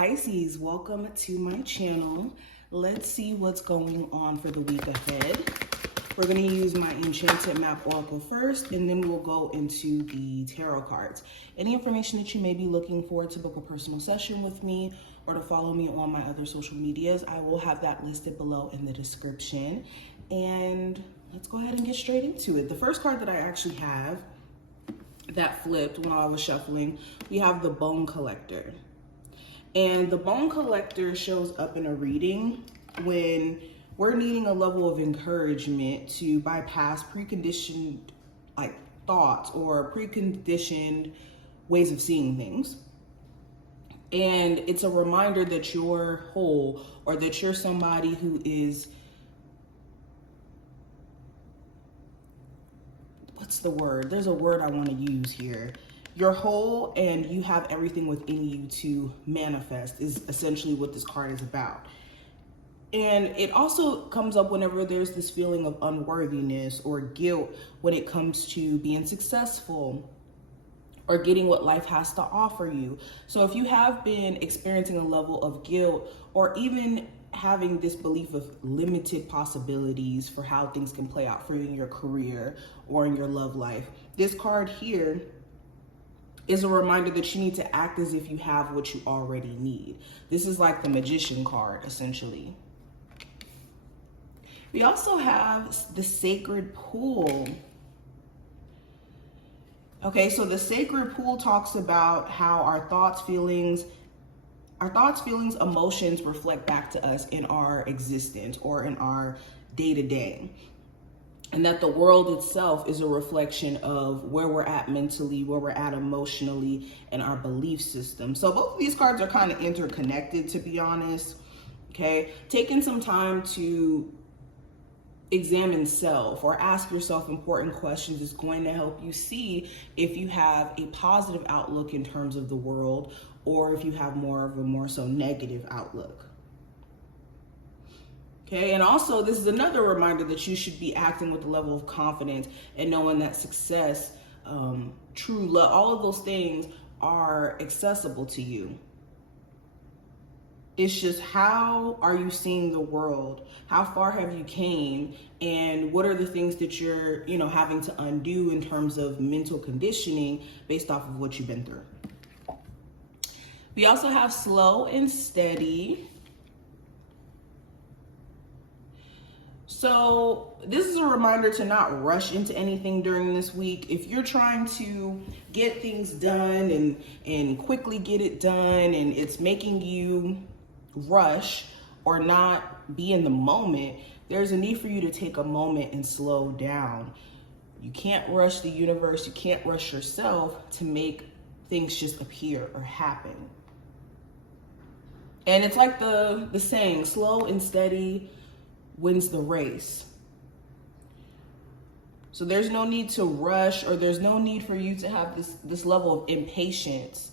Pisces, welcome to my channel. Let's see what's going on for the week ahead. We're going to use my Enchanted Map Oracle first, and then we'll go into the tarot cards. Any information that you may be looking for to book a personal session with me or to follow me on my other social medias, I will have that listed below in the description. And let's go ahead and get straight into it. The first card that I actually have that flipped when I was shuffling, we have the Bone Collector. And the Bone Collector shows up in a reading when we're needing a level of encouragement to bypass preconditioned thoughts or preconditioned ways of seeing things. And it's a reminder that you're whole, or that you're somebody who is, what's the word? There's a word I want to use here. You're whole and you have everything within you to manifest is essentially what this card is about. And it also comes up whenever there's this feeling of unworthiness or guilt when it comes to being successful or getting what life has to offer you. So if you have been experiencing a level of guilt, or even having this belief of limited possibilities for how things can play out for you in your career or in your love life, this card here is a reminder that you need to act as if you have what you already need. This is like the Magician card, essentially. We also have the Sacred Pool. Okay, so the Sacred Pool talks about how our thoughts, feelings, emotions reflect back to us in our existence or in our day-to-day. And that the world itself is a reflection of where we're at mentally, where we're at emotionally, and our belief system. So both of these cards are kind of interconnected, to be honest. Okay, taking some time to examine self or ask yourself important questions is going to help you see if you have a positive outlook in terms of the world, or if you have more so negative outlook. Okay, and also this is another reminder that you should be acting with a level of confidence and knowing that success, true love, all of those things are accessible to you. It's just, how are you seeing the world? How far have you came? And what are the things that you're, having to undo in terms of mental conditioning based off of what you've been through? We also have Slow and Steady. So this is a reminder to not rush into anything during this week. If you're trying to get things done and quickly get it done, and it's making you rush or not be in the moment, there's a need for you to take a moment and slow down. You can't rush the universe. You can't rush yourself to make things just appear or happen. And it's like the saying, slow and steady wins the race. So there's no need to rush, or there's no need for you to have this level of impatience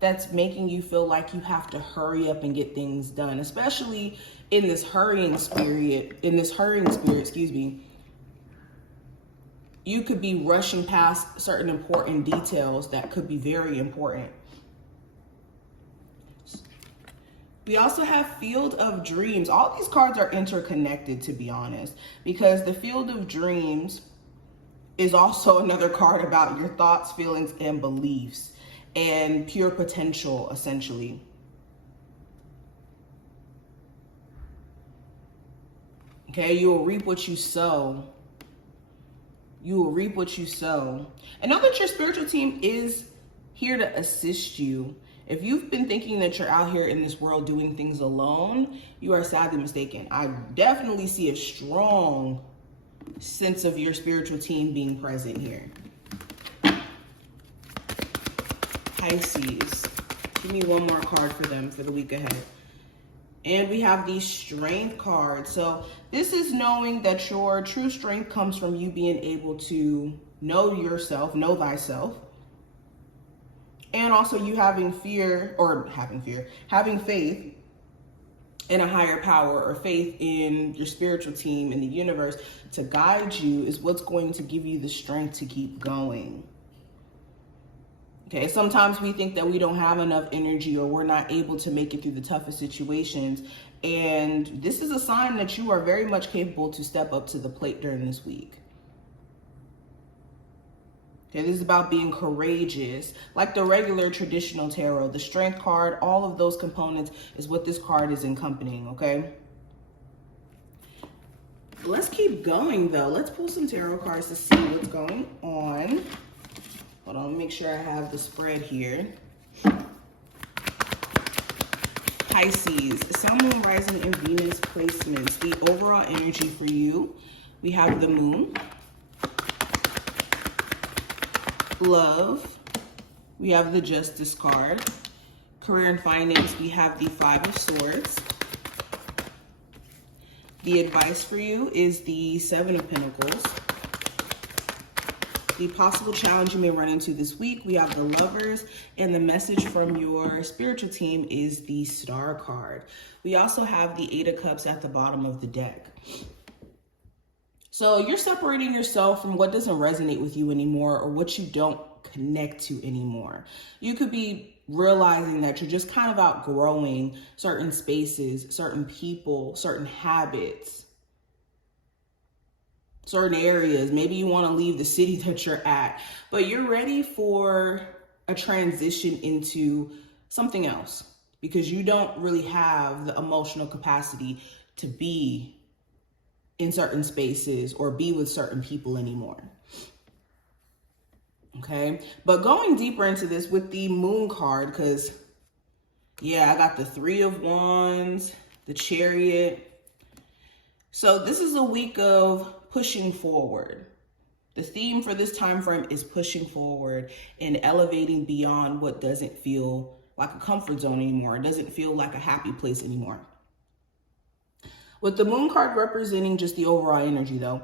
that's making you feel like you have to hurry up and get things done, especially in this hurrying spirit, you could be rushing past certain important details that could be very important. We also have Field of Dreams. All these cards are interconnected, to be honest, because the Field of Dreams is also another card about your thoughts, feelings, and beliefs, and pure potential, essentially. Okay, you will reap what you sow. You will reap what you sow. And know that your spiritual team is here to assist you. If you've been thinking that you're out here in this world doing things alone, you are sadly mistaken. I definitely see a strong sense of your spiritual team being present here. Pisces, give me one more card for them for the week ahead. And we have the Strength card. So this is knowing that your true strength comes from you being able to know yourself, know thyself. And also you having faith in a higher power, or faith in your spiritual team in the universe to guide you, is what's going to give you the strength to keep going. Okay, sometimes we think that we don't have enough energy or we're not able to make it through the toughest situations. And this is a sign that you are very much capable to step up to the plate during this week. Okay, this is about being courageous. Like the regular traditional tarot, the strength card, all of those components is what this card is encompassing, okay? Let's keep going though. Let's pull some tarot cards to see what's going on. Hold on, make sure I have the spread here. Pisces, Sun, Moon, Rising, and Venus placements. The overall energy for you. We have the Moon. Love. We have the Justice card. Career and finance, we have the Five of Swords. The advice for you is the Seven of Pentacles. The possible challenge you may run into this week, we have the Lovers, and the message from your spiritual team is the Star card. We also have the Eight of Cups at the bottom of the deck. So you're separating yourself from what doesn't resonate with you anymore or what you don't connect to anymore. You could be realizing that you're just kind of outgrowing certain spaces, certain people, certain habits, certain areas. Maybe you want to leave the city that you're at, but you're ready for a transition into something else because you don't really have the emotional capacity to be in certain spaces or be with certain people anymore. Okay, but going deeper into this with the Moon card, because yeah, I got the Three of Wands, the Chariot. So this is a week of pushing forward. The theme for this time frame is pushing forward and elevating beyond what doesn't feel like a comfort zone anymore. It doesn't feel like a happy place anymore. With the Moon card representing just the overall energy though,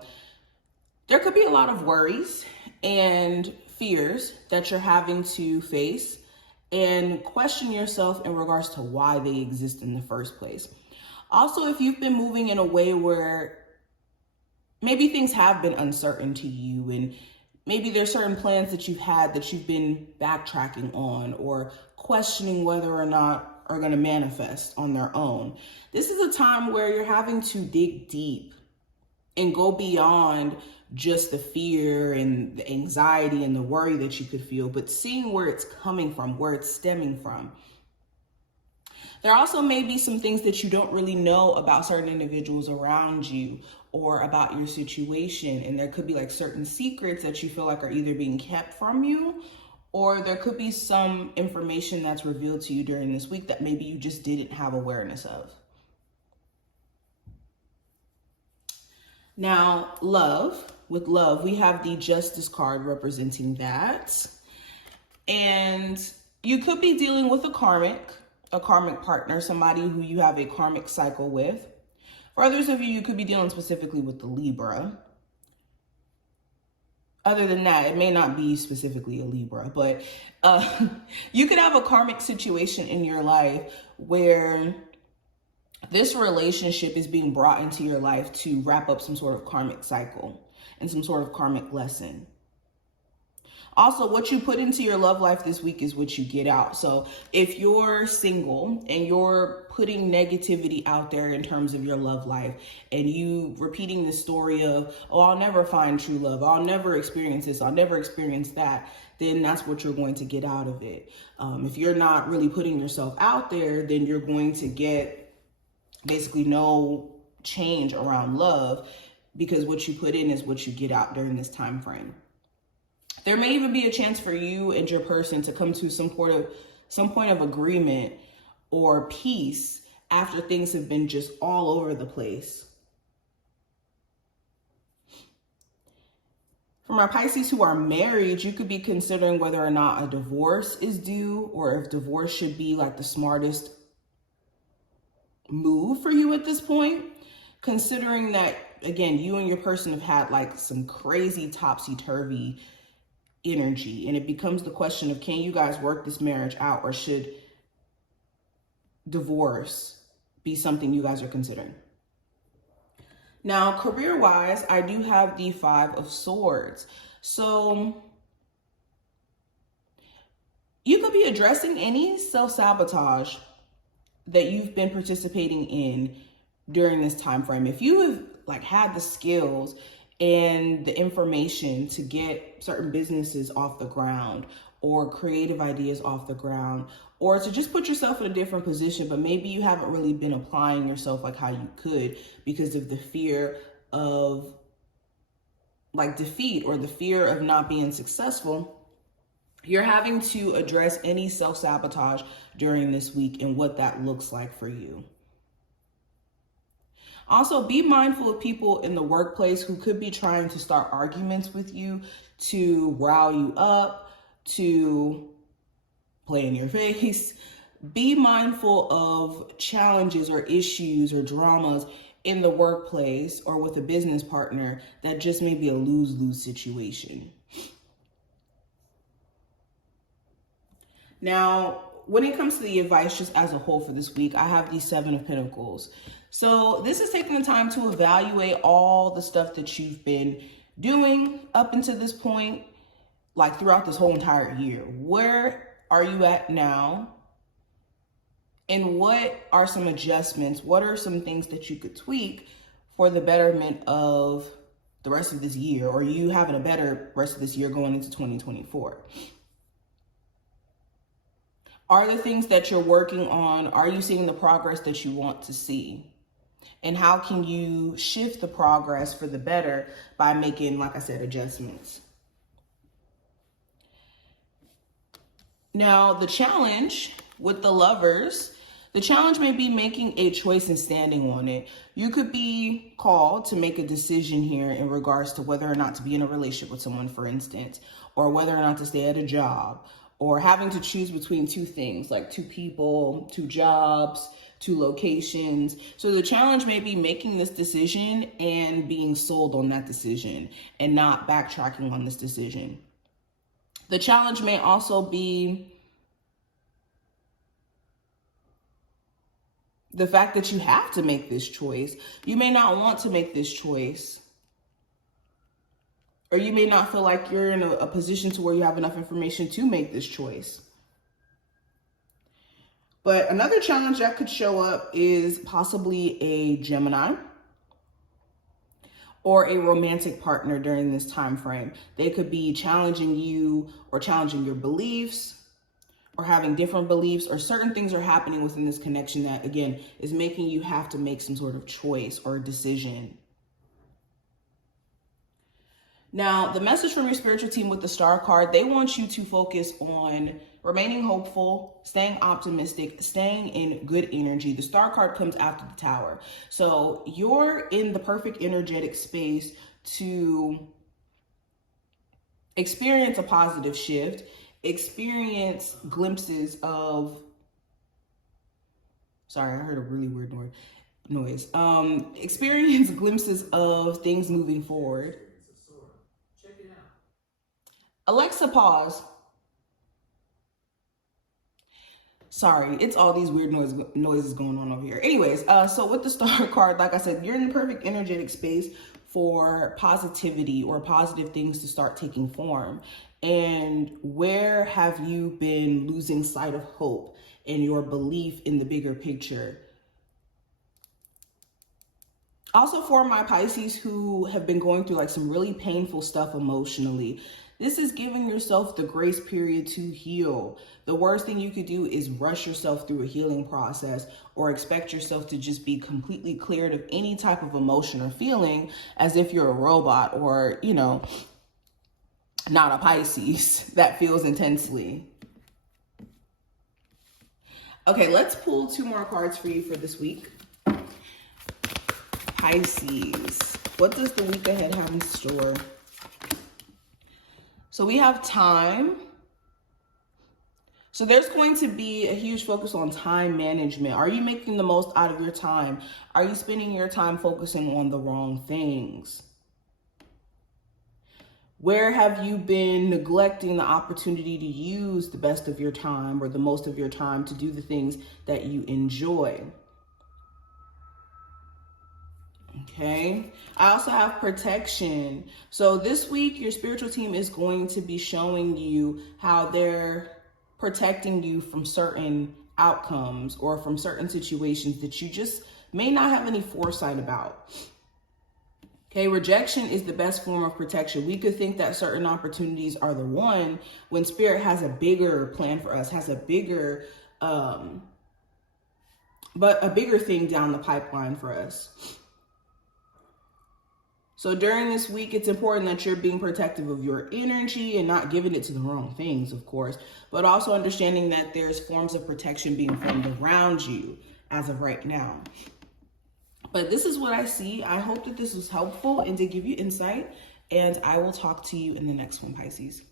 there could be a lot of worries and fears that you're having to face and question yourself in regards to why they exist in the first place. Also, if you've been moving in a way where maybe things have been uncertain to you and maybe there's certain plans that you've had that you've been backtracking on or questioning whether or not are going to manifest on their own. This is a time where you're having to dig deep and go beyond just the fear and the anxiety and the worry that you could feel, but seeing where it's coming from, where it's stemming from. There also may be some things that you don't really know about certain individuals around you or about your situation. And there could be like certain secrets that you feel like are either being kept from you, or there could be some information that's revealed to you during this week that maybe you just didn't have awareness of. Now, love. With love, we have the Justice card representing that. And you could be dealing with a karmic partner, somebody who you have a karmic cycle with. For others of you, you could be dealing specifically with the Libra. Other than that, it may not be specifically a Libra, but you could have a karmic situation in your life where this relationship is being brought into your life to wrap up some sort of karmic cycle and some sort of karmic lesson. Also, what you put into your love life this week is what you get out. So if you're single and you're putting negativity out there in terms of your love life and you repeating the story of, oh, I'll never find true love, I'll never experience this, I'll never experience that, then that's what you're going to get out of it. If you're not really putting yourself out there, then you're going to get basically no change around love, because what you put in is what you get out during this time frame. There may even be a chance for you and your person to come to some point of agreement or peace after things have been just all over the place. For my Pisces who are married, you could be considering whether or not a divorce is due, or if divorce should be like the smartest move for you at this point, considering that, again, you and your person have had like some crazy topsy-turvy energy, and it becomes the question of, can you guys work this marriage out, or should divorce be something you guys are considering? Now, career-wise, I do have the Five of Swords. So You could be addressing any self-sabotage that you've been participating in during this time frame. If you have like had the skills and the information to get certain businesses off the ground or creative ideas off the ground, or to just put yourself in a different position, but maybe you haven't really been applying yourself like how you could because of the fear of like defeat or the fear of not being successful, you're having to address any self-sabotage during this week and what that looks like for you. Also, be mindful of people in the workplace who could be trying to start arguments with you, to rile you up, to play in your face. Be mindful of challenges or issues or dramas in the workplace or with a business partner that just may be a lose-lose situation. Now, when it comes to the advice just as a whole for this week, I have the Seven of Pentacles. So this is taking the time to evaluate all the stuff that you've been doing up until this point, like throughout this whole entire year. Where are you at now? And what are some adjustments? What are some things that you could tweak for the betterment of the rest of this year, or you having a better rest of this year going into 2024? Are the things that you're working on, are you seeing the progress that you want to see? And how can you shift the progress for the better by making, like I said, adjustments? Now, the challenge with the Lovers, the challenge may be making a choice and standing on it. You could be called to make a decision here in regards to whether or not to be in a relationship with someone, for instance, or whether or not to stay at a job, or having to choose between two things, like two people, two jobs, two locations. So the challenge may be making this decision and being sold on that decision and not backtracking on this decision. The challenge may also be the fact that you have to make this choice. You may not want to make this choice, or you may not feel like you're in a position to where you have enough information to make this choice. But another challenge that could show up is possibly a Gemini or a romantic partner during this time frame. They could be challenging you or challenging your beliefs or having different beliefs, or certain things are happening within this connection that, again, is making you have to make some sort of choice or decision. Now, the message from your spiritual team with the Star card, they want you to focus on remaining hopeful, staying optimistic, staying in good energy. The Star card comes after the Tower. So you're in the perfect energetic space to experience a positive shift, experience glimpses of, sorry, I heard a really weird noise. Experience glimpses of things moving forward. Alexa, pause. Sorry, it's all these weird noises going on over here. Anyways, so with the Star card, like I said, you're in the perfect energetic space for positivity or positive things to start taking form. And where have you been losing sight of hope and your belief in the bigger picture? Also, for my Pisces who have been going through like some really painful stuff emotionally, this is giving yourself the grace period to heal. The worst thing you could do is rush yourself through a healing process or expect yourself to just be completely cleared of any type of emotion or feeling as if you're a robot or, you know, not a Pisces that feels intensely. Okay, let's pull two more cards for you for this week. Pisces, what does the week ahead have in store? So we have time. So there's going to be a huge focus on time management. Are you making the most out of your time? Are you spending your time focusing on the wrong things? Where have you been neglecting the opportunity to use the best of your time or the most of your time to do the things that you enjoy? Okay, I also have protection. So this week, your spiritual team is going to be showing you how they're protecting you from certain outcomes or from certain situations that you just may not have any foresight about. Okay, rejection is the best form of protection. We could think that certain opportunities are the one when Spirit has a bigger plan for us, has a bigger, but a bigger thing down the pipeline for us. So during this week, it's important that you're being protective of your energy and not giving it to the wrong things, of course, but also understanding that there's forms of protection being formed around you as of right now. But this is what I see. I hope that this was helpful and to give you insight, and I will talk to you in the next one, Pisces.